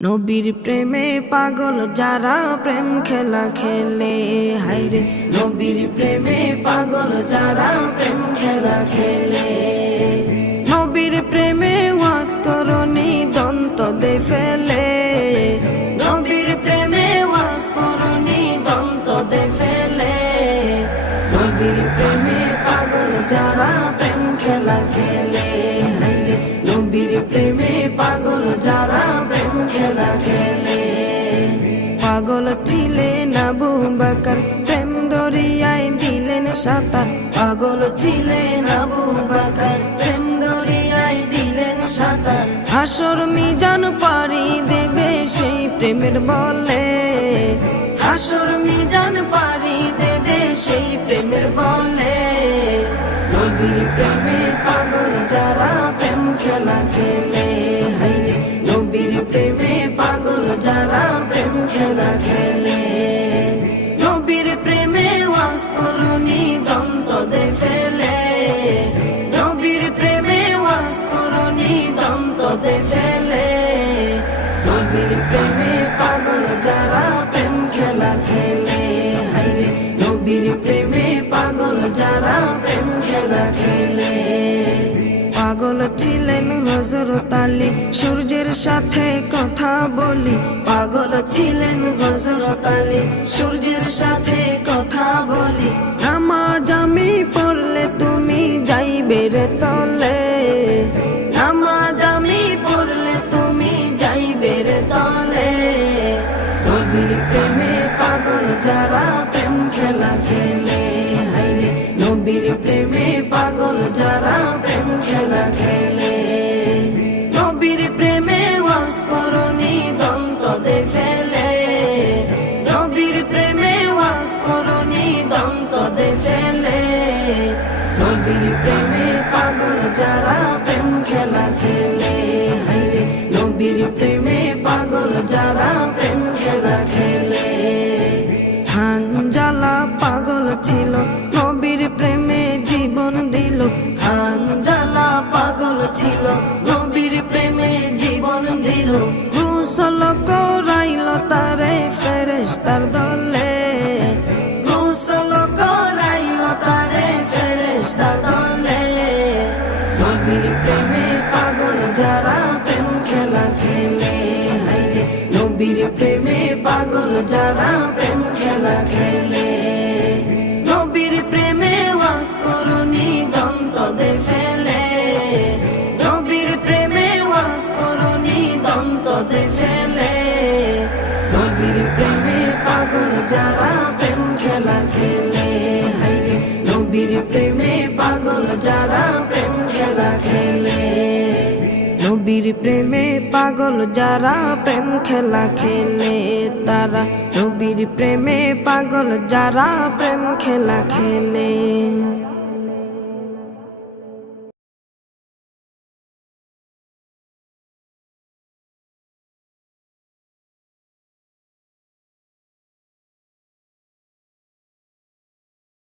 নবীর প্রেমে পাগল যারা প্রেম খেলা খেলে, হায়রে নবীর প্রেমে পাগল যারা প্রেম খেলা খেলে। নবীর প্রেমে ওয়াজ করনি দন্ত দে ফেলে, নবীর প্রেমে ওয়াজ করনি দন্ত দে ফেলে। নবীর প্রেমে পাগল যারা প্রেম খেলা খেলে, হায়রে নবীর প্রেমে পাগল যারা প্রেম খেলা খেলে। পাগল ছিলেন আবু বকর, প্রেম দরিয়ায় দিলেন সাঁতার। পাগল ছিলেন আবু বকর, প্রেম দরিয়ায় দিলেন সাঁতার। হাসর মিজান পারি দেবে সেই প্রেমের বলে, হাসর মিজান পারি দেবে সেই প্রেমের বলে। নবীর প্রেমে পাগল যারা প্রেম খেলা খেলে, হায়রে নবীর প্রেমে পাগল যারা প্রেম খেলা খেলে। নবীর প্রেমে ওয়াজ করনি দন্ত দে ফেলে, নবীর প্রেমে ওয়াজ করনি দন্ত দে ফেলে। নবীর প্রেমে পাগল যারা প্রেম খেলা খেলে, হায়রে নবীর প্রেমে পাগল যারা প্রেম খেলা খেলে। পাগল ছিলেন হযরত আলী, সূর্যের সাথে কথা বলি। পাগল ছিলেন হযরত আলী, সূর্যের সাথে কথা বলি। নামাজ আমি পড়লে তুমি যাইবে রে তলে, নামাজ আমি পড়লে তুমি যাইবে রে তলে। নবীর প্রেমে পাগল যারা প্রেম খেলা খেলে, হায়রে নবীর প্রেমে পাগল যারা প্রেম খেলা খেলে। নবীর প্রেমে ওয়াজ করনি দন্ত দে ফেলে, নবীর প্রেমে ওয়াজ করনি দন্ত দে ফেলে। নবীর প্রেমে পাগল যারা প্রেম খেলা খেলে, হায়রে নবীর প্রেমে পাগল যারা প্রেম খেলা খেলে। হানজালা পাগল ছিল, নবীর প্রেমে জীবন দিল। হানজালা পাগল ছিল, নবীর প্রেমে জীবন দিল। গোসল করাইল তারে ফেরেশতার দলে, গোসল করাইল তারে ফেরেশতার দলে। নবীর প্রেমে পাগল যারা প্রেম খেলা খেলে, হায়রে নবীর প্রেমে পাগল যারা প্রেম খেলা খেলে। নবীর প্রেমে ওয়াজ করনি দন্ত দে ফেলে, নবীর প্রেমে ওয়াজ করনি দন্ত দে ফেলে। নবীর প্রেমে পাগল যারা প্রেম খেলা খেলে, হায়রে নবীর প্রেমে পাগল যারা প্রেম খেলা খেলে। নবীর প্রেমে পাগল যারা প্রেম খেলা খেলে, তারা নবীর প্রেমে পাগল যারা প্রেম খেলা খেলে।